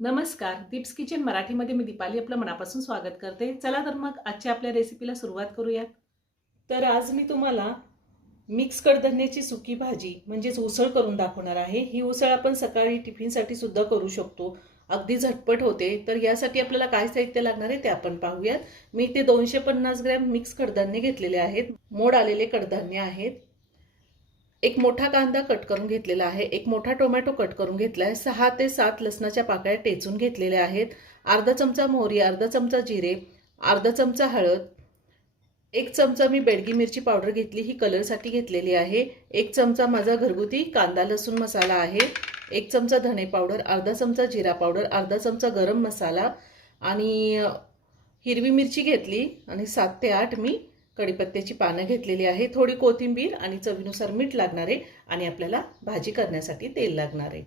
नमस्कार, दीप्स किचन मराठीमध्ये मी दीपाली आपलं मनापासून स्वागत करते। चला तर मग आजच्या आपल्या रेसिपीला सुरुवात करूयात। तर आज मी तुम्हाला मिक्स कडधान्याची सुकी भाजी म्हणजेच उसळ करून दाखवणार आहे। ही उसळ आपण सकाळी टिफिनसाठी सुद्धा करू शकतो, अगदी झटपट होते। तर यासाठी आपल्याला काय साहित्य लागणार आहे ते आपण पाहूयात। मी इथे 250 ग्रॅम मिक्स कडधान्य घेतलेले आहेत, मोड आलेले कडधान्य आहेत। एक मोठा कांदा कट करून घेतलेला आहे, एक मोठा टोमॅटो कट करून घेतला आहे, 6 ते 7 लसणाच्या पाकळ्या टेचून घेतलेल्या आहेत, अर्धा चमचा मोहरी, अर्धा चमचा जिरे, अर्धा चमचा हळद, 1 चमचा मी बेडगी मिरची पावडर घेतली, ही कलरसाठी घेतलेली आहे, 1 चमचा माझा घरगुती कांदा लसूण मसाला आहे, 1 चमचा धने पावडर, अर्धा चमचा जिरा पावडर, अर्धा चमचा गरम मसाला आणि हिरवी मिरची घेतली आणि 7 ते 8 मी कढीपत्त्याची पानं घेतलेली आहे, थोडी कोथिंबीर आणि चवीनुसार मीठ लागणार आहे आणि आपल्याला भाजी करण्यासाठी तेल लागणार आहे।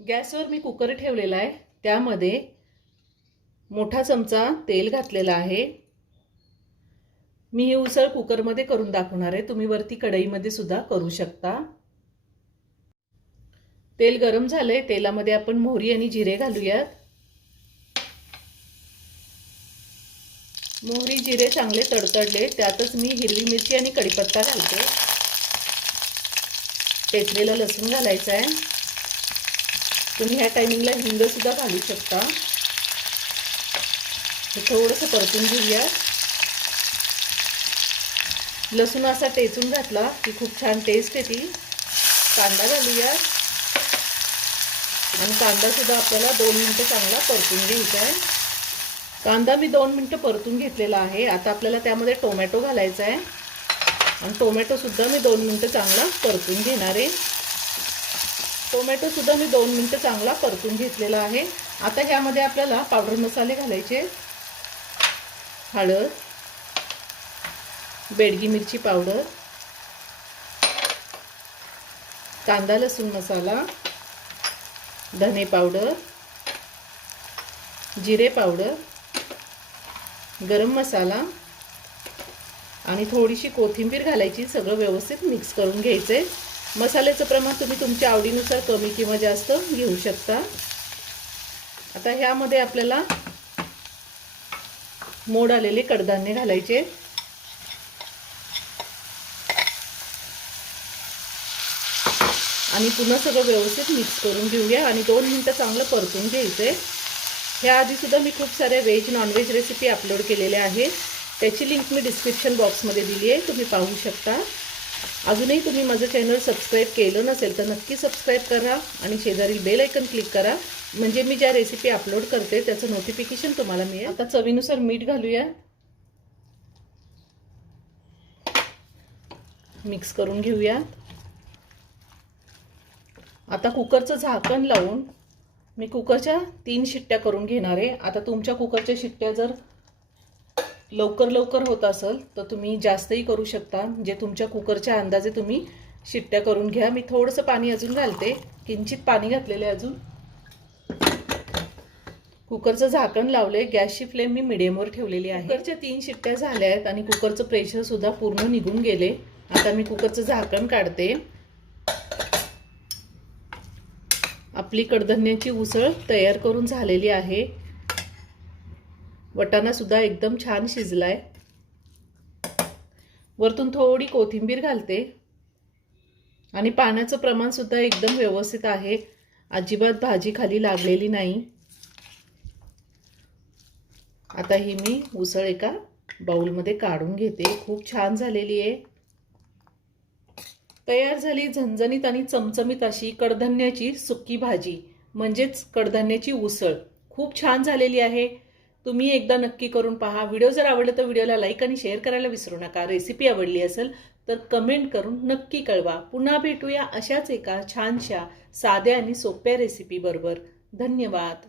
गॅसवर मी कुकर ठेवलेला आहे, त्यामध्ये मोठा चमचा तेल घातलेला आहे। मी ही उसळ कुकरमध्ये करून दाखवणार आहे, तुम्ही वरती कढईमध्ये सुद्धा करू शकता। तेल गरम झाले, तेलामध्ये आपण मोहरी आणि जिरे घालूयात। मोहरी जिरे चांगले तडतडले, त्यातच मी हिरवी मिरची आणि कढीपत्ता घालते, टेचलेला लसूण घालायचा आहे। तुम्ही ह्या टायमिंगला हिंग सुद्धा घालू शकता। हे थोडंसं परतून घेऊया। लसूण असा टेचून घातला की खूप छान टेस्ट येते। कांदा घालूया आणि कांदा सुद्धा आपल्याला 2 मिनिटं चांगला परतून घ्यायचा आहे। कांदा मी 2 मिनिटं परतून घेतलेला आहे। आता आपल्याला त्यामध्ये टोमॅटो घालायचा आहे आणि टोमॅटो सुद्धा मी 2 मिनिटं चांगला परतून घेणार आहे। टोमॅटो सुद्धा मी 2 मिनिटं चांगला परतून घेतलेला आहे। आता ह्यामध्ये आपल्याला पावडर मसाले घालायचे, हळद, बेडगी मिरची पावडर, कांदा लसूण मसाला, धने पावडर, जिरे पावडर, गरम मसाला आणि थोडीशी कोथिंबीर घालायची। सगळं व्यवस्थित मिक्स करून घ्यायचे। मसाल्याचं प्रमाण तुम्ही तुमच्या आवडीनुसार कमी किंवा जास्त घेऊ शकता। आता ह्यामध्ये आपल्याला मोड आलेले कडधान्य घालायचे आणि पुन्हा सगळं व्यवस्थित मिक्स करून घेऊया आणि 2 मिनिटं चांगलं परतून घ्यायचे। ह्याआधी सुद्धा मी खूप सारे व्हेज नॉनव्हेज रेसिपी अपलोड केलेल्या आहेत, त्याची लिंक मी डिस्क्रिप्शन बॉक्समध्ये दिली आहे, तुम्ही पाहू शकता। अजूनही तुम्ही माझं चॅनल सबस्क्राईब केलं नसेल तर नक्की सबस्क्राईब करा आणि शेजारील बेल आयकन क्लिक करा, म्हणजे मी ज्या रेसिपी अपलोड करते त्याचं नोटिफिकेशन तुम्हाला मिळेल। आता चवीनुसार मीठ घालूया, मिक्स करून घेऊया। आता कुकरचं झाकण लावून मी कुकरच्या 3 शिट्ट्या करून घेणार आहे। आता तुमच्या कुकरच्या शिट्ट्या जर लवकर होत असेल तर तुम्ही जास्तही करू शकता, म्हणजे तुमच्या कुकरच्या अंदाजे तुम्ही शिट्ट्या करून घ्या। मी थोडंसं पाणी अजून घालते, किंचित पाणी घातलेले अजून। कुकरचं झाकण लावले, गॅसची फ्लेम मी मीडियमवर ठेवलेली आहे। कुकरच्या 3 शिट्ट्या झाल्या आहेत आणि कुकरचं प्रेशर सुद्धा पूर्ण निघून गेले। आता मी कुकरचं झाकण काढते। आपली कडधान्याची उसळ तयार करून झालेली आहे। वाटाणा सुद्धा एकदम छान शिजलाय। वरतून थोडी कोथिंबीर घालते आणि पाण्याचं प्रमाण सुद्धा एकदम व्यवस्थित आहे, अजिबात भाजी खाली लागलेली नाही। आता ही मी उसळ एका बाउलमध्ये काढून घेते, खूप छान झालेली आहे। तयार झाली झणझणीत आणि चमचमीत अशी कडधान्याची सुकी भाजी म्हणजेच कडधान्याची उसळ, खूप छान झालेली आहे। तुम्ही एकदा नक्की करून पहा। व्हिडिओ जर आवडला तर व्हिडिओला लाईक आणि शेअर करायला विसरू नका। रेसिपी आवडली असेल तर कमेंट करून नक्की कळवा। पुन्हा भेटूया अशाच एका छानशा साध्या आणि सोप्या रेसिपी बरोबर। धन्यवाद।